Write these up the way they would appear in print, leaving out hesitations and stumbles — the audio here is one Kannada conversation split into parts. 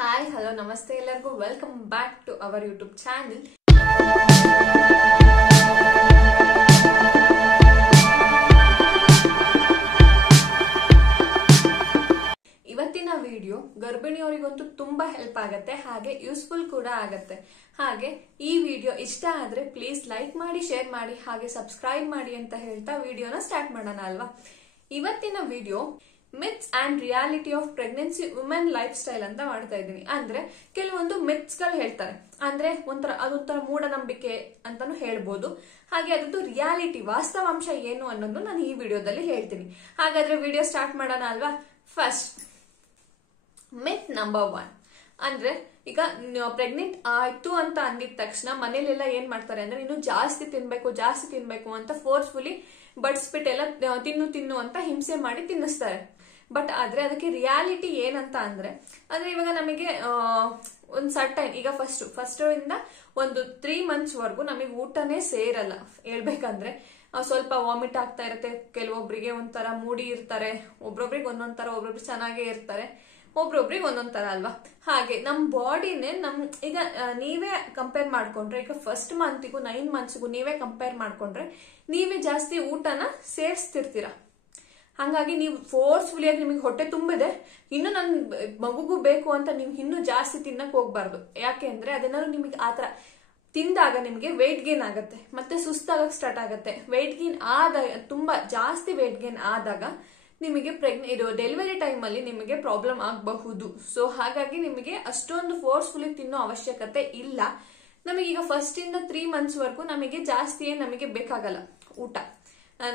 ಹಾಯ್ ಹಲೋ ನಮಸ್ತೆ ಎಲ್ಲರಿಗೂ welcome back to our YouTube channel. ಇವತ್ತಿನ ವಿಡಿಯೋ ಗರ್ಭಿಣಿಯವರಿಗಂತೂ ತುಂಬಾ ಹೆಲ್ಪ್ ಆಗುತ್ತೆ, ಹಾಗೆ ಯೂಸ್ಫುಲ್ ಕೂಡ ಆಗುತ್ತೆ. ಹಾಗೆ ಈ ವಿಡಿಯೋ ಇಷ್ಟ ಆದ್ರೆ ಪ್ಲೀಸ್ ಲೈಕ್ ಮಾಡಿ, ಶೇರ್ ಮಾಡಿ, ಹಾಗೆ ಸಬ್ಸ್ಕ್ರೈಬ್ ಮಾಡಿ ಅಂತ ಹೇಳ್ತಾ ವಿಡಿಯೋನ ಸ್ಟಾರ್ಟ್ ಮಾಡೋಣ ಅಲ್ವಾ. ಇವತ್ತಿನ video myths and reality of pregnancy women life style ಅಂತ ಮಾಡ್ತಾ ಇದ್ದೀನಿ. ಅಂದ್ರೆ ಕೆಲವೊಂದು ಮಿತ್ಸ್ ಗಳು ಹೇಳ್ತಾರೆ, ಅಂದ್ರೆ ಅದೊಂಥರ ಮೂಢನಂಬಿಕೆ ಅಂತಾನು ಹೇಳ್ಬೋದು. ಹಾಗೆ ಅದರದ್ದು ರಿಯಾಲಿಟಿ ವಾಸ್ತವಾಂಶ ಏನು ಅನ್ನೋದು ನಾನು ಈ ವಿಡಿಯೋದಲ್ಲಿ ಹೇಳ್ತೀನಿ. ಹಾಗಾದ್ರೆ ವಿಡಿಯೋ ಸ್ಟಾರ್ಟ್ ಮಾಡೋಣ ಅಲ್ವಾ. ಫಸ್ಟ್ ಮಿತ್ ನಂಬರ್ 1 ಅಂದ್ರೆ ಈಗ ಪ್ರೆಗ್ನೆಂಟ್ ಆಯ್ತು ಅಂತ ಅಂದಿದ ತಕ್ಷಣ ಮನೇಲೆಲ್ಲ ಏನ್ ಮಾಡ್ತಾರೆ ಅಂದ್ರೆ ನೀನು ಜಾಸ್ತಿ ತಿನ್ಬೇಕು ಅಂತ ಫೋರ್ಸ್ಫುಲಿ ಬಡಿಸ್ಬಿಟ್ಟು ಎಲ್ಲ ತಿನ್ನು ಅಂತ ಹಿಂಸೆ ಮಾಡಿ ತಿನ್ನಿಸ್ತಾರೆ. ಬಟ್ ಆದ್ರೆ ಅದಕ್ಕೆ ರಿಯಾಲಿಟಿ ಏನಂತ ಅಂದ್ರೆ ಇವಾಗ ನಮಗೆ ಒಂದ್ ಸರ್ಟೈನ್ ಈಗ ಫಸ್ಟ್ ಇಂದ ಒಂದು 3 months ವರೆಗೂ ನಮಗೆ ಊಟನೇ ಸೇರಲ್ಲ. ಹೇಳ್ಬೇಕಂದ್ರೆ ಸ್ವಲ್ಪ ವಾಮಿಟ್ ಆಗ್ತಾ ಇರುತ್ತೆ, ಕೆಲವೊಬ್ರಿಗೆ ಒಂಥರ ಮೂಡಿ ಇರ್ತಾರೆ, ಒಬ್ರೊಬ್ರಿಗೆ ಒಂದೊಂದ್ ತರ, ಒಬ್ರೊಬ್ರು ಚೆನ್ನಾಗೇ ಇರ್ತಾರೆ, ಒಬ್ರೊಬ್ರಿಗೆ ಒಂದೊಂದ್ ತರ ಅಲ್ವಾ. ಹಾಗೆ ನಮ್ ಬಾಡಿನೇ ಈಗ ನೀವೇ ಕಂಪೇರ್ ಮಾಡ್ಕೊಂಡ್ರೆ, ಈಗ ಫಸ್ಟ್ ಮಂತ್ಗೂ 9 monthsಗೂ ನೀವೇ ಕಂಪೇರ್ ಮಾಡ್ಕೊಂಡ್ರೆ ನೀವೇ ಜಾಸ್ತಿ ಊಟನ ಸೇರಿಸ್ತಿರ್ತೀರ. ಹಂಗಾಗಿ ನೀವು ಫೋರ್ಸ್ಫುಲಿ ಆಗಿ ನಿಮಗೆ ಹೊಟ್ಟೆ ತುಂಬಿದೆ, ಇನ್ನು ನನ್ ಮಗುಗೂ ಬೇಕು ಅಂತ ನೀವು ಇನ್ನೂ ಜಾಸ್ತಿ ತಿನ್ನಕ್ ಹೋಗ್ಬಾರ್ದು. ಯಾಕೆ ಅಂದ್ರೆ ಅದೇನಾದ್ರು ನಿಮಗೆ ಆತರ ತಿಂದಾಗ ನಿಮಗೆ ವೆಯ್ಟ್ ಗೇನ್ ಆಗುತ್ತೆ, ಮತ್ತೆ ಸುಸ್ತಾಗಕ್ ಸ್ಟಾರ್ಟ್ ಆಗುತ್ತೆ. ವೆಯ್ಟ್ ಗೇನ್ ಆದಾಗ, ತುಂಬಾ ಜಾಸ್ತಿ ವೆಯ್ಟ್ ಗೇನ್ ಆದಾಗ ನಿಮಗೆ ಡೆಲಿವರಿ ಟೈಮ್ ಅಲ್ಲಿ ನಿಮಗೆ ಪ್ರಾಬ್ಲಮ್ ಆಗಬಹುದು. ಸೊ ಹಾಗಾಗಿ ನಿಮಗೆ ಅಷ್ಟೊಂದು ಫೋರ್ಸ್ಫುಲಿ ತಿನ್ನೋ ಅವಶ್ಯಕತೆ ಇಲ್ಲ. ನಮಗೀಗ ಫಸ್ಟ್ ಇಂದ 3 months ವರೆಗೂ ನಮಗೆ ಜಾಸ್ತಿ ನಮಗೆ ಬೇಕಾಗಲ್ಲ, ಊಟ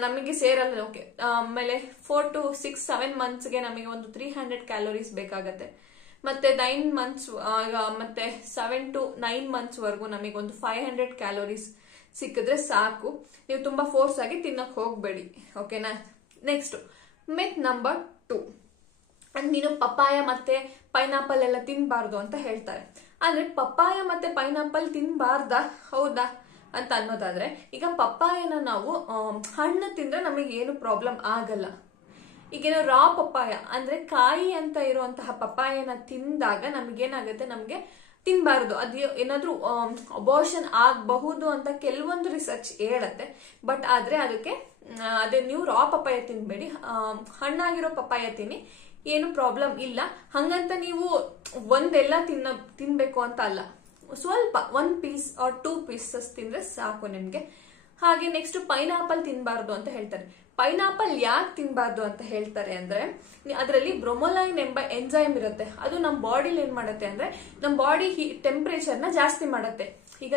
ನಮಗೆ ಸೇರಲ್ಲ. ಓಕೆ, ಆಮೇಲೆ 4 to 6, 7 monthsಗೆ ನಮಗೆ ಒಂದು 300 calories ಬೇಕಾಗತ್ತೆ. ಮತ್ತೆ 9 months ಮತ್ತೆ 7 to 9 months ವರೆಗೂ ನಮಗೆ ಒಂದು 500 calories ಸಿಕ್ಕಿದ್ರೆ ಸಾಕು. ನೀವು ತುಂಬಾ ಫೋರ್ಸ್ ಆಗಿ ತಿನ್ನಕ್ ಹೋಗ್ಬೇಡಿ, ಓಕೆನಾ. ನೆಕ್ಸ್ಟ್ ಮಿತ್ ನಂಬರ್ 2, ನೀನು ಪಪ್ಪಾಯ ಮತ್ತೆ ಪೈನಾಪಲ್ ಎಲ್ಲ ತಿನ್ಬಾರ್ದು ಅಂತ ಹೇಳ್ತಾರೆ. ಆದ್ರೆ ಪಪ್ಪಾಯ ಮತ್ತೆ ಪೈನಾಪಲ್ ತಿನ್ಬಾರ್ದಾ, ಹೌದಾ ಅಂತ ಅನ್ನೋದಾದ್ರೆ, ಈಗ ಪಪ್ಪಾಯನ ನಾವು ಹಣ್ಣು ತಿಂದ್ರೆ ನಮಗೆ ಏನು ಪ್ರಾಬ್ಲಮ್ ಆಗಲ್ಲ. ಈಗೇನೋ ರಾ ಪಪ್ಪಾಯ ಅಂದ್ರೆ ಕಾಯಿ ಅಂತ ಇರುವಂತಹ ಪಪ್ಪಾಯನ ತಿಂದಾಗ ನಮಗೇನಾಗುತ್ತೆ, ನಮ್ಗೆ ತಿನ್ಬಾರ್ದು, ಅದು ಏನಾದ್ರೂ ಅಬೋರ್ಷನ್ ಆಗಬಹುದು ಅಂತ ಕೆಲವೊಂದು ರಿಸರ್ಚ್ ಹೇಳತ್ತೆ. ಬಟ್ ಆದ್ರೆ ಅದೇ ನೀವು ರಾ ಪಪ್ಪಾಯ ತಿನ್ಬೇಡಿ, ಹಣ್ಣಾಗಿರೋ ಪಪ್ಪಾಯ ತಿನ್ನಿ, ಏನು ಪ್ರಾಬ್ಲಮ್ ಇಲ್ಲ. ಹಂಗಂತ ನೀವು ಒಂದೆಲ್ಲ ತಿನ್ಬೇಕು ಅಂತ ಅಲ್ಲ, ಸ್ವಲ್ಪ 1 piece or 2 pieces ತಿಂದ್ರೆ ಸಾಕು ನಿಮ್ಗೆ. ಹಾಗೆ ನೆಕ್ಸ್ಟ್ ಪೈನಾಪಲ್ ತಿನ್ಬಾರ್ದು ಅಂತ ಹೇಳ್ತಾರೆ. ಪೈನಾಪಲ್ ಯಾಕೆ ತಿನ್ಬಾರ್ದು ಅಂತ ಹೇಳ್ತಾರೆ ಅಂದ್ರೆ, ಅದರಲ್ಲಿ ಬ್ರೊಮೊಲೈನ್ ಎಂಬ ಎಂಜೈಮ್ ಇರುತ್ತೆ. ಅದು ನಮ್ಮ ಬಾಡಿಲಿ ಏನ್ ಮಾಡುತ್ತೆ ಅಂದ್ರೆ ನಮ್ಮ ಬಾಡಿ ಟೆಂಪರೇಚರ್ ನ ಜಾಸ್ತಿ ಮಾಡುತ್ತೆ. ಈಗ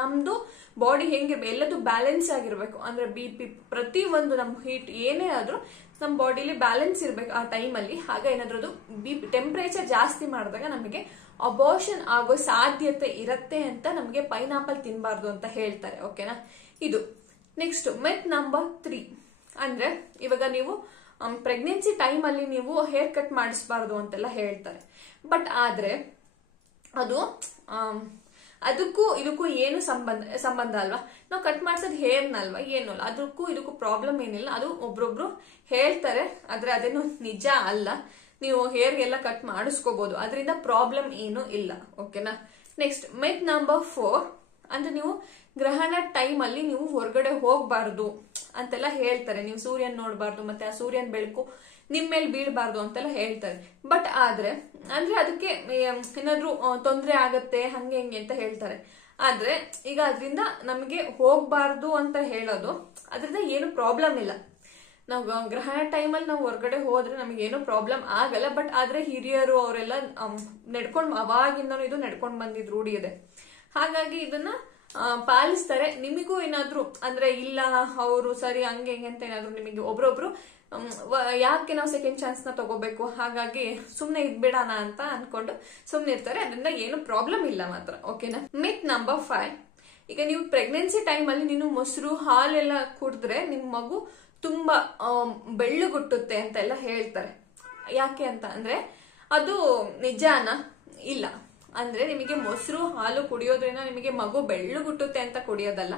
ನಮ್ದು ಬಾಡಿ ಹೆಂಗೆ ಎಲ್ಲದೂ ಬ್ಯಾಲೆನ್ಸ್ ಆಗಿರ್ಬೇಕು ಅಂದ್ರೆ BP ಪ್ರತಿ ಒಂದು ನಮ್ ಹೀಟ್ ಏನೇ ಆದ್ರೂ ನಮ್ಮ ಬಾಡಿಲಿ ಬ್ಯಾಲೆನ್ಸ್ ಇರ್ಬೇಕು ಆ ಟೈಮಲ್ಲಿ. ಹಾಗೆ ಏನಾದ್ರೂ BP ಟೆಂಪರೇಚರ್ ಜಾಸ್ತಿ ಮಾಡಿದಾಗ ನಮಗೆ ಅಬೋರ್ಷನ್ ಆಗೋ ಸಾಧ್ಯತೆ ಇರತ್ತೆ ಅಂತ ನಮಗೆ ಪೈನಾಪಲ್ ತಿನ್ಬಾರ್ದು ಅಂತ ಹೇಳ್ತಾರೆ, ಓಕೆನಾ. ಇದು ನೆಕ್ಸ್ಟ್ ಮಿತ್ ನಂಬರ್ 3 ಅಂದ್ರೆ ಇವಾಗ ನೀವು ಪ್ರೆಗ್ನೆನ್ಸಿ ಟೈಮ್ ಅಲ್ಲಿ ನೀವು ಹೇರ್ ಕಟ್ ಮಾಡಿಸಬಾರ್ದು ಅಂತೆಲ್ಲ ಹೇಳ್ತಾರೆ. ಬಟ್ ಆದ್ರೆ ಅದಕ್ಕೂ ಇದಕ್ಕೂ ಏನು ಸಂಬಂಧ ಅಲ್ವಾ. ನಾವು ಕಟ್ ಮಾಡ್ಸೋದು ಹೇರ್ನಲ್ವಾ, ಏನು ಅಲ್ಲ, ಅದಕ್ಕೂ ಇದಕ್ಕೂ ಪ್ರಾಬ್ಲಮ್ ಏನಿಲ್ಲ. ಅದು ಒಬ್ರೊಬ್ರು ಹೇಳ್ತಾರೆ, ಆದ್ರೆ ಅದೇನು ನಿಜ ಅಲ್ಲ. ನೀವು ಹೇರ್ಗೆಲ್ಲ ಕಟ್ ಮಾಡಿಸ್ಕೋಬಹುದು, ಅದರಿಂದ ಪ್ರಾಬ್ಲಮ್ ಏನು ಇಲ್ಲ, ಓಕೆನಾ. ನೆಕ್ಸ್ಟ್ ಮಿತ್ ನಂಬರ್ 4 ಅಂದ್ರೆ ನೀವು ಗ್ರಹಣ ಟೈಮ್ ಅಲ್ಲಿ ನೀವು ಹೊರಗಡೆ ಹೋಗ್ಬಾರ್ದು ಅಂತೆಲ್ಲ ಹೇಳ್ತಾರೆ. ನೀವು ಸೂರ್ಯನ್ ನೋಡ್ಬಾರ್ದು, ಮತ್ತೆ ಆ ಸೂರ್ಯನ್ ಬೆಳಕು ನಿಮ್ ಮೇಲೆ ಬೀಳ್ಬಾರ್ದು ಅಂತೆಲ್ಲ ಹೇಳ್ತಾರೆ. ಬಟ್ ಆದ್ರೆ ಅದಕ್ಕೆ ಏನಾದ್ರೂ ತೊಂದ್ರೆ ಆಗತ್ತೆ ಹಂಗೆ ಹಿಂಗೆ ಅಂತ ಹೇಳ್ತಾರೆ. ಆದ್ರೆ ಈಗ ಅದರಿಂದ ನಮಗೆ ಹೋಗ್ಬಾರ್ದು ಅಂತ ಹೇಳೋದು, ಅದರಿಂದ ಏನು ಪ್ರಾಬ್ಲಮ್ ಇಲ್ಲ. ನಾವು ಗ್ರಹಣ ಟೈಮಲ್ಲಿ ನಾವು ಹೊರಗಡೆ ಹೋದ್ರೆ ನಮಗೆ ಏನೋ ಪ್ರಾಬ್ಲಮ್ ಆಗಲ್ಲ. ಬಟ್ ಆದ್ರೆ ಹಿರಿಯರು ಅವರೆಲ್ಲ ಅವಾಗಿಂದನೂ ಇದು ನಡ್ಕೊಂಡ್ ಬಂದಿದ್ ರೂಢಿ ಇದೆ. ಹಾಗಾಗಿ ಇದನ್ನ ಪಾಲಿಸ್ತಾರೆ. ನಿಮಗೂ ಏನಾದ್ರು ಅಂದ್ರೆ ಇಲ್ಲ ಅವರು ಸರಿ ಹಂಗೆ ಹಿಂಗೆ ಅಂತ ಏನಾದ್ರು ನಿಮಗೆ ಒಬ್ರೊಬ್ರು ಯಾಕೆ ನಾವು ಸೆಕೆಂಡ್ ಚಾನ್ಸ್ ನ ತಗೋಬೇಕು, ಹಾಗಾಗಿ ಸುಮ್ನೆ ಇದ್ಬಿಡೋಣ ಅಂತ ಅನ್ಕೊಂಡು ಸುಮ್ನೆ ಇರ್ತಾರೆ. ಅದರಿಂದ ಏನು ಪ್ರಾಬ್ಲಮ್ ಇಲ್ಲ ಮಾತ್ರ, ಓಕೆನಾ. ಮಿತ್ ನಂಬರ್ 5, ಈಗ ನೀವು ಪ್ರೆಗ್ನೆನ್ಸಿ ಟೈಮ್ ಅಲ್ಲಿ ನೀನು ಮೊಸರು ಹಾಲೆಲ್ಲ ಕುಡಿದ್ರೆ ನಿಮ್ ಮಗು ತುಂಬಾ ಬೆಳ್ಳಗುಟ್ಟುತ್ತೆ ಅಂತೆಲ್ಲ ಹೇಳ್ತಾರೆ. ಯಾಕೆ ಅಂತ ಅಂದ್ರೆ ಅದು ನಿಜಾನ? ಇಲ್ಲ. ಅಂದ್ರೆ ನಿಮಗೆ ಮೊಸರು ಹಾಲು ಕುಡಿಯೋದ್ರಿಂದ ನಿಮಗೆ ಮಗು ಬೆಳ್ಳಗುಟ್ಟುತ್ತೆ ಅಂತ ಕುಡಿಯೋದಲ್ಲ.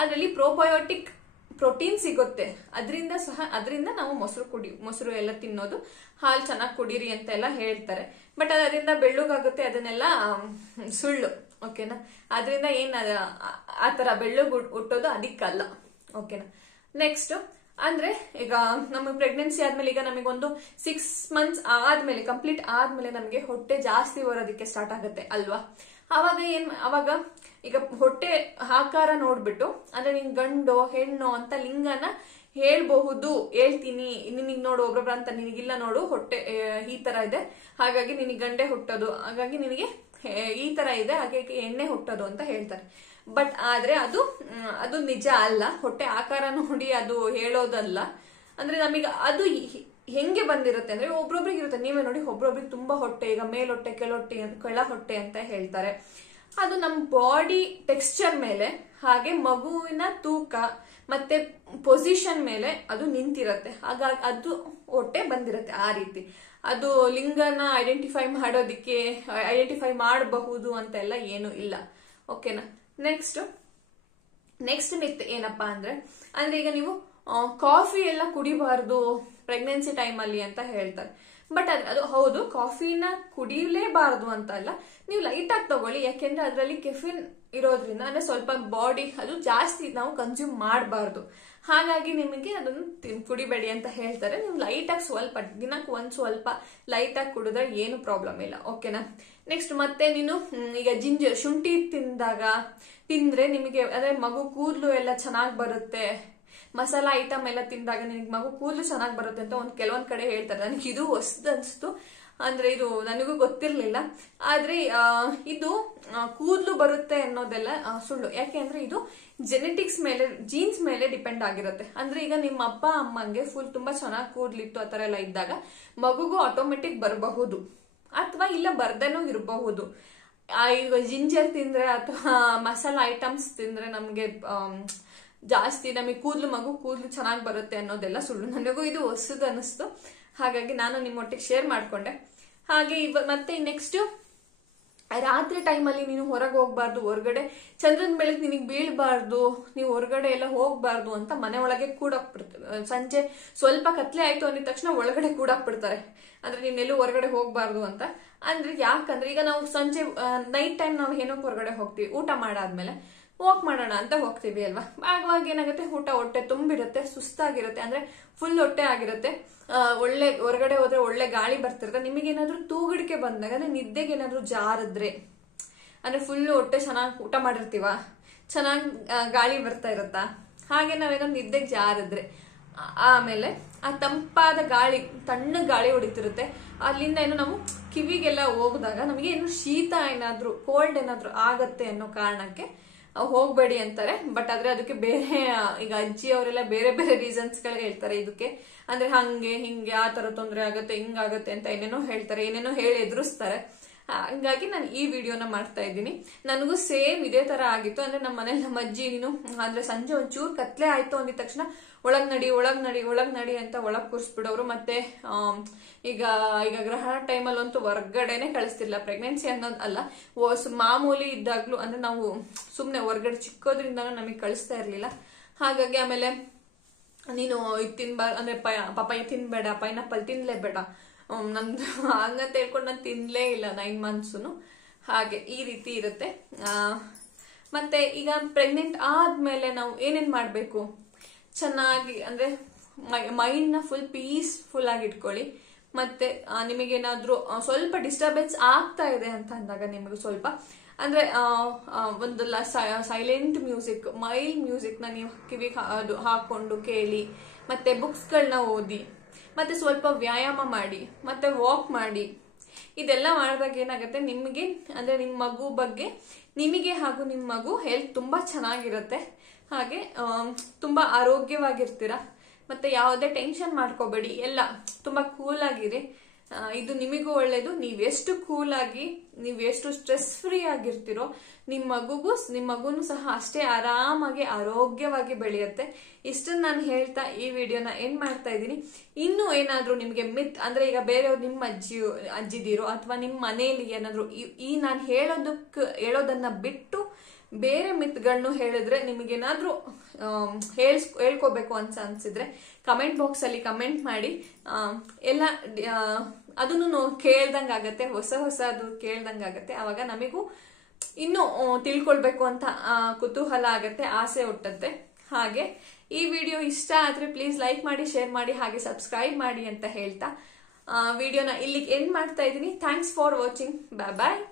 ಅದರಲ್ಲಿ ಪ್ರೋಬಯೋಟಿಕ್ ಪ್ರೋಟೀನ್ ಸಿಗುತ್ತೆ. ಅದರಿಂದ ನಾವು ಮೊಸರು ಎಲ್ಲ ತಿನ್ನೋದು, ಹಾಲು ಚೆನ್ನಾಗಿ ಕುಡೀರಿ ಅಂತ ಎಲ್ಲ ಹೇಳ್ತಾರೆ. ಬಟ್ ಅದರಿಂದ ಬೆಳ್ಳಗಾಗುತ್ತೆ, ಅದನ್ನೆಲ್ಲ ಸುಳ್ಳು. ಓಕೆನಾ? ಅದರಿಂದ ಆ ತರ ಬೆಳ್ಳಗ್ ಹುಟ್ಟೋದು ಅದಕ್ಕಲ್ಲ. ಓಕೆನಾ? ನೆಕ್ಸ್ಟ್ ಅಂದ್ರೆ ಈಗ ನಮಗೆ ಪ್ರೆಗ್ನೆನ್ಸಿ ಆದ್ಮೇಲೆ, ಈಗ ನಮಗೊಂದು 6 months ಆದ್ಮೇಲೆ, ಕಂಪ್ಲೀಟ್ ಆದ್ಮೇಲೆ ನಮಗೆ ಹೊಟ್ಟೆ ಜಾಸ್ತಿ ಬರೋದಕ್ಕೆ ಸ್ಟಾರ್ಟ್ ಆಗುತ್ತೆ ಅಲ್ವಾ? ಅವಾಗ ಈಗ ಹೊಟ್ಟೆ ಆಕಾರ ನೋಡ್ಬಿಟ್ಟು, ಅಂದ್ರೆ ನಿನ್ ಗಂಡು ಹೆಣ್ಣು ಅಂತ ಲಿಂಗನ ಹೇಳ್ತೀನಿ, ನಿನಗ್ ನೋಡು ಒಬ್ಬೊಬ್ರ ಅಂತ, ನಿನಗಿಲ್ಲ ನೋಡು ಹೊಟ್ಟೆ ಈ ತರ ಇದೆ, ಹಾಗಾಗಿ ನಿನಗೆ ಗಂಡೆ ಹುಟ್ಟೋದು, ಹಾಗಾಗಿ ನಿನಗೆ ಈ ತರ ಇದೆ, ಹಾಗಾಗಿ ಎಣ್ಣೆ ಹುಟ್ಟೋದು ಅಂತ ಹೇಳ್ತಾರೆ. ಬಟ್ ಆದ್ರೆ ಅದು ನಿಜ ಅಲ್ಲ. ಹೊಟ್ಟೆ ಆಕಾರ ನೋಡಿ ಅದು ಹೇಳೋದಲ್ಲ. ಅಂದ್ರೆ ನಮಗೆ ಅದು ಹೆಂಗೆ ಬಂದಿರುತ್ತೆ ಅಂದ್ರೆ ಒಬ್ರೊಬ್ರಿಗೆ ಇರುತ್ತೆ. ನೀವೇ ನೋಡಿ, ಒಬ್ರೊಬ್ರಿಗೆ ತುಂಬಾ ಹೊಟ್ಟೆ, ಈಗ ಮೇಲೊಟ್ಟೆ ಕೆಳ ಹೊಟ್ಟೆ ಅಂತ ಹೇಳ್ತಾರೆ. ಅದು ನಮ್ಮ ಬಾಡಿ ಟೆಕ್ಸ್ಚರ್ ಮೇಲೆ, ಹಾಗೆ ಮಗುವಿನ ತೂಕ ಮತ್ತೆ ಪೊಸಿಷನ್ ಮೇಲೆ ಅದು ನಿಂತಿರತ್ತೆ. ಹಾಗಾಗಿ ಅದು ಹೊಟ್ಟೆ ಬಂದಿರತ್ತೆ ಆ ರೀತಿ. ಅದು ಲಿಂಗನ ಐಡೆಂಟಿಫೈ ಮಾಡಬಹುದು ಅಂತೆಲ್ಲ ಏನು ಇಲ್ಲ. ಓಕೆನಾ? ನೆಕ್ಸ್ಟ್ ಮಿತ್ ಏನಪ್ಪಾ ಅಂದ್ರೆ ಈಗ ನೀವು ಕಾಫಿ ಎಲ್ಲ ಕುಡಿಬಾರ್ದು ಪ್ರೆಗ್ನೆನ್ಸಿ ಟೈಮ್ ಅಲ್ಲಿ ಅಂತ ಹೇಳ್ತಾರೆ. ಬಟ್ ಅದು ಹೌದು, ಕಾಫಿನ ಕುಡಿಲೇಬಾರ್ದು ಅಂತ ಅಲ್ಲ, ನೀವು ಲೈಟ್ ಆಗಿ ತಗೊಳ್ಳಿ. ಯಾಕೆಂದ್ರೆ ಅದರಲ್ಲಿ ಕೆಫಿನ್ ಇರೋದ್ರಿಂದ, ಅಂದ್ರೆ ಸ್ವಲ್ಪ ಬಾಡಿ ಅದು ಜಾಸ್ತಿ ನಾವು ಕನ್ಸ್ಯೂಮ್ ಮಾಡಬಾರ್ದು. ಹಾಗಾಗಿ ನಿಮಗೆ ಅದನ್ನು ಕುಡಿಬೇಡಿ ಅಂತ ಹೇಳ್ತಾರೆ. ನೀವು ಲೈಟ್ ಆಗಿ ಸ್ವಲ್ಪ, ದಿನಕ್ಕೆ ಸ್ವಲ್ಪ ಲೈಟ್ ಆಗಿ ಕುಡಿದ್ರೆ ಏನು ಪ್ರಾಬ್ಲಮ್ ಇಲ್ಲ. ಓಕೆನಾ? ನೆಕ್ಸ್ಟ್ ಮತ್ತೆ ನೀನು ಈಗ ಶುಂಠಿ ತಿಂದ್ರೆ ನಿಮಗೆ ಅದೇ ಮಗು ಕೂದಲು ಎಲ್ಲ ಚೆನ್ನಾಗಿ ಬರುತ್ತೆ, ಮಸಾಲಾ ಐಟಮ್ ಎಲ್ಲ ತಿಂದಾಗ ನಿನಗೆ ಮಗು ಕೂದಲು ಚೆನ್ನಾಗಿ ಬರುತ್ತೆ ಅಂತ ಕೆಲವೊಂದ್ ಕಡೆ ಹೇಳ್ತಾರೆ. ನನಗೆ ಇದು ಹೊಸದು ಅನ್ಸ್ತು, ಅಂದ್ರೆ ಇದು ನನಗೂ ಗೊತ್ತಿರ್ಲಿಲ್ಲ. ಆದ್ರೆ ಇದು ಕೂದಲು ಬರುತ್ತೆ ಅನ್ನೋದೆಲ್ಲ ಸುಳ್ಳು. ಯಾಕೆ ಅಂದ್ರೆ ಇದು ಜೆನೆಟಿಕ್ಸ್ ಮೇಲೆ, ಜೀನ್ಸ್ ಮೇಲೆ ಡಿಪೆಂಡ್ ಆಗಿರುತ್ತೆ. ಅಂದ್ರೆ ಈಗ ನಿಮ್ಮ ಅಪ್ಪ ಅಮ್ಮಂಗೆ ಫುಲ್ ತುಂಬಾ ಚೆನ್ನಾಗಿ ಕೂದಲಿತ್ತು ಆ ತರ ಎಲ್ಲ ಇದ್ದಾಗ ಮಗುಗೂ ಆಟೋಮೆಟಿಕ್ ಬರಬಹುದು, ಅಥವಾ ಇಲ್ಲ ಬರ್ದೇನೂ ಇರಬಹುದು. ಈಗ ಜಿಂಜರ್ ತಿಂದ್ರೆ ಅಥವಾ ಮಸಾಲಾ ಐಟಮ್ಸ್ ತಿಂದ್ರೆ ನಮ್ಗೆ ಜಾಸ್ತಿ ನಮಗೆ ಮಗು ಕೂದಲು ಚೆನ್ನಾಗಿ ಬರುತ್ತೆ ಅನ್ನೋದೆಲ್ಲ ಸುಳ್ಳು. ನನಗೂ ಇದು ಹೊಸದು ಅನಿಸ್ತು, ಹಾಗಾಗಿ ನಾನು ನಿಮ್ಮೊಟ್ಟಿಗೆ ಶೇರ್ ಮಾಡ್ಕೊಂಡೆ. ಹಾಗೆ ಮತ್ತೆ ನೆಕ್ಸ್ಟ್, ರಾತ್ರಿ ಟೈಮಲ್ಲಿ ನೀನು ಹೊರಗೆ ಹೋಗ್ಬಾರ್ದು, ಹೊರಗಡೆ ಚಂದ್ರನ ಬೆಳಕು ನಿನಗೆ ಬೀಳ್ಬಾರ್ದು, ನೀವು ಹೊರಗಡೆ ಎಲ್ಲ ಹೋಗ್ಬಾರ್ದು ಅಂತ ಮನೆ ಒಳಗೆ ಕೂಡಾಕ್ಬಿಡ್ತಾರೆ. ಸಂಜೆ ಸ್ವಲ್ಪ ಕತ್ಲೆ ಆಯ್ತು ಅಂದಿದ ತಕ್ಷಣ ಒಳಗಡೆ ಕೂಡಾಕ್ಬಿಡ್ತಾರೆ. ಅಂದ್ರೆ ನೀನೆಲ್ಲೂ ಹೊರಗಡೆ ಹೋಗ್ಬಾರ್ದು ಅಂತ. ಅಂದ್ರೆ ಯಾಕಂದ್ರೆ ಈಗ ನಾವು ಸಂಜೆ ನೈಟ್ ಟೈಮ್ ನಾವು ಏನಕ್ಕೆ ಹೊರಗಡೆ ಹೋಗ್ತೀವಿ, ಊಟ ಮಾಡಾದ್ಮೇಲೆ ವಾಕ್ ಮಾಡೋಣ ಅಂತ ಹೋಗ್ತೀವಿ ಅಲ್ವಾ? ಆವಾಗ ಏನಾಗುತ್ತೆ, ಹೊಟ್ಟೆ ತುಂಬಿರುತ್ತೆ, ಸುಸ್ತಾಗಿರುತ್ತೆ, ಅಂದ್ರೆ ಫುಲ್ ಹೊಟ್ಟೆ ಆಗಿರುತ್ತೆ. ಒಳ್ಳೆ ಹೊರಗಡೆ ಹೋದ್ರೆ ಒಳ್ಳೆ ಗಾಳಿ ಬರ್ತಿರುತ್ತೆ. ನಿಮಗೇನಾದ್ರೂ ತೂಗಿಡಿಕೆ ಬಂದಾಗ, ಅಂದ್ರೆ ನಿದ್ದೆಗೆ ಏನಾದ್ರೂ ಜಾರಿದ್ರೆ, ಅಂದ್ರೆ ಫುಲ್ ಹೊಟ್ಟೆ ಚೆನ್ನಾಗಿ ಊಟ ಮಾಡಿರ್ತೀವ, ಚೆನ್ನಾಗಿ ಗಾಳಿ ಬರ್ತಾ ಇರುತ್ತಾ, ಹಾಗೆ ನಾವೇನಾದ್ರು ನಿದ್ದೆಗೆ ಜಾರಿದ್ರೆ, ಆಮೇಲೆ ಆ ತಂಪಾದ ಗಾಳಿ, ತಣ್ಣ ಗಾಳಿ ಹೊಡಿತಿರುತ್ತೆ, ಅಲ್ಲಿಂದ ಏನು ನಾವು ಕಿವಿಗೆಲ್ಲ ಹೋಗಿದಾಗ ನಮಗೆ ಏನು ಶೀತ ಏನಾದ್ರು, ಕೋಲ್ಡ್ ಏನಾದ್ರು ಆಗತ್ತೆ ಅನ್ನೋ ಕಾರಣಕ್ಕೆ ಹೋಗ್ಬೇಡಿ ಅಂತಾರೆ. ಬಟ್ ಆದ್ರೆ ಅದಕ್ಕೆ ಬೇರೆ, ಈಗ ಅಜ್ಜಿ ಅವರೆಲ್ಲ ಬೇರೆ ಬೇರೆ ರೀಸನ್ಸ್ ಗಳು ಹೇಳ್ತಾರೆ ಇದಕ್ಕೆ. ಅಂದ್ರೆ ಹಿಂಗೆ ಆ ತರ ತೊಂದರೆ ಆಗತ್ತೆ, ಹಿಂಗಾಗತ್ತೆ ಅಂತ ಏನೇನೋ ಹೇಳ್ತಾರೆ, ಏನೇನೋ ಹೇಳಿ ಎದುರಿಸ್ತಾರೆ. ಹಂಗಾಗಿ ನಾನು ಈ ವಿಡಿಯೋನ ಮಾಡ್ತಾ ಇದ್ದೀನಿ. ನನಗೂ ಸೇಮ್ ಇದೇ ತರ ಆಗಿತ್ತು. ಅಂದ್ರೆ ನಮ್ಮ ಮನೇಲಿ ನಮ್ಮ ಅಜ್ಜಿ, ನೀನು ಅಂದ್ರೆ ಸಂಜೆ ಒಂಚೂರು ಕತ್ಲೆ ಆಯ್ತು ಅಂದಿದ ತಕ್ಷಣ ಒಳಗ್ ನಡಿ ಅಂತ ಒಳಗ್ ಕೂರಿಸ್ಬಿಡೋರು. ಮತ್ತೆ ಈಗ ಗ್ರಹಣ ಟೈಮಲ್ಲಿ ಅಂತೂ ಹೊರ್ಗಡೆನೆ ಕಳಿಸ್ತಿರ್ಲಿಲ್ಲ. ಪ್ರೆಗ್ನೆನ್ಸಿ ಅನ್ನೋದು ಅಲ್ಲ, ಮಾಮೂಲಿ ಇದ್ದಾಗ್ಲೂ, ಅಂದ್ರೆ ನಾವು ಸುಮ್ನೆ ಹೊರ್ಗಡೆ ಚಿಕ್ಕೋದ್ರಿಂದ ನಮಗೆ ಕಳಿಸ್ತಾ ಇರ್ಲಿಲ್ಲ. ಹಾಗಾಗಿ ಆಮೇಲೆ ನೀನು ಇದು ತಿನ್ಬಾರ್ದು, ಅಂದ್ರೆ ಪಪಾಯ ತಿನ್ಬೇಡ, ಪೈನಾಪಲ್ ತಿನ್ಲೇಬೇಡ, ನಂದು ಹಂಗಂತ ಹೇಳ್ಕೊಂಡು ನಾನು ತಿನ್ಲೇ ಇಲ್ಲ 9 months. ಹಾಗೆ ಈ ರೀತಿ ಇರುತ್ತೆ. ಮತ್ತೆ ಈಗ ಪ್ರೆಗ್ನೆಂಟ್ ಆದ್ಮೇಲೆ ನಾವು ಏನೇನ್ ಮಾಡ್ಬೇಕು, ಚೆನ್ನಾಗಿ ಅಂದ್ರೆ ಮೈಂಡ್ ನ ಫುಲ್ ಪೀಸ್ಫುಲ್ ಆಗಿ ಇಟ್ಕೊಳ್ಳಿ. ಮತ್ತೆ ನಿಮಗೇನಾದ್ರೂ ಸ್ವಲ್ಪ ಡಿಸ್ಟರ್ಬೆನ್ಸ್ ಆಗ್ತಾ ಇದೆ ಅಂತ ಅಂದಾಗ, ನಿಮಗೆ ಸ್ವಲ್ಪ ಅಂದ್ರೆ ಒಂದು ಸೈಲೆಂಟ್ ಮ್ಯೂಸಿಕ್, ಮೈಲ್ಡ್ ಮ್ಯೂಸಿಕ್ ನ ನೀವು ಕಿವಿಗೆ ಹಾಕೊಂಡು ಕೇಳಿ, ಮತ್ತೆ ಬುಕ್ಸ್ ಗಳನ್ನ ಓದಿ, ಮತ್ತೆ ಸ್ವಲ್ಪ ವ್ಯಾಯಾಮ ಮಾಡಿ, ಮತ್ತೆ ವಾಕ್ ಮಾಡಿ. ಇದೆಲ್ಲ ಮಾಡಿದಾಗ ಏನಾಗುತ್ತೆ, ನಿಮಗೆ ಅಂದ್ರೆ ನಿಮ್ಮ ಮಗು ಬಗ್ಗೆ ನಿಮಗೆ ಹಾಗೂ ನಿಮ್ಮ ಮಗು ಹೆಲ್ತ್ ತುಂಬಾ ಚೆನ್ನಾಗಿರುತ್ತೆ. ಹಾಗೆ ತುಂಬಾ ಆರೋಗ್ಯವಾಗಿರ್ತೀರಾ. ಮತ್ತೆ ಯಾವುದೇ ಟೆನ್ಷನ್ ಮಾಡ್ಕೋಬೇಡಿ, ಎಲ್ಲ ತುಂಬಾ ಕೂಲ್ ಆಗಿರಿ. ಇದು ನಿಮಗೂ ಒಳ್ಳೇದು. ನೀವೆಷ್ಟು ಕೂಲ್ ಆಗಿ, ನೀವೆಷ್ಟು ಸ್ಟ್ರೆಸ್ ಫ್ರೀ ಆಗಿರ್ತೀರೋ, ನಿಮ್ಮ ಮಗುನು ಸಹ ಅಷ್ಟೇ ಆರಾಮಾಗಿ ಆರೋಗ್ಯವಾಗಿ ಬೆಳೆಯುತ್ತೆ. ಇಷ್ಟನ್ನ ನಾನು ಹೇಳ್ತಾ ಈ ವಿಡಿಯೋನ ಏನ್ ಮಾಡ್ತಾ ಇದ್ದೀನಿ. ಇನ್ನು ಏನಾದ್ರೂ ನಿಮ್ಗೆ ಮಿತ್, ಅಂದ್ರೆ ಈಗ ಬೇರೆಯವ್ರು ನಿಮ್ಮ ಅಜ್ಜಿದಿರೋ ಅಥವಾ ನಿಮ್ಮ ಮನೆಯಲ್ಲಿ ಏನಾದ್ರು ಈ ನಾನು ಹೇಳೋದನ್ನ ಬಿಟ್ಟು ಬೇರೆ ಮಿತ್ಗಳನ್ನು ಹೇಳಿದ್ರೆ ನಿಮಗೇನಾದ್ರೂ ಹೇಳ್ಕೋಬೇಕು ಅಂತ ಅನ್ಸಿದ್ರೆ ಕಮೆಂಟ್ ಬಾಕ್ಸ್ ಅಲ್ಲಿ ಕಮೆಂಟ್ ಮಾಡಿ. ಎಲ್ಲ ಅದನ್ನು ಕೇಳ್ದಂಗಾಗತ್ತೆ, ಹೊಸದು ಕೇಳ್ದಂಗಾಗತ್ತೆ. ಅವಾಗ ನಮಗೂ ಇನ್ನು ತಿಳ್ಕೊಳ್ಬೇಕು ಅಂತ ಕುತೂಹಲ ಆಗತ್ತೆ, ಆಸೆ ಹುಟ್ಟತ್ತೆ. ಹಾಗೆ ಈ ವಿಡಿಯೋ ಇಷ್ಟ ಆದ್ರೆ ಪ್ಲೀಸ್ ಲೈಕ್ ಮಾಡಿ, ಶೇರ್ ಮಾಡಿ, ಹಾಗೆ ಸಬ್ಸ್ಕ್ರೈಬ್ ಮಾಡಿ ಅಂತ ಹೇಳ್ತಾ ವಿಡಿಯೋನ ಇಲ್ಲಿಗೆ ಎಂಡ್ ಮಾಡ್ತಾ ಇದ್ದೀನಿ. Thanks for watching. Bye bye.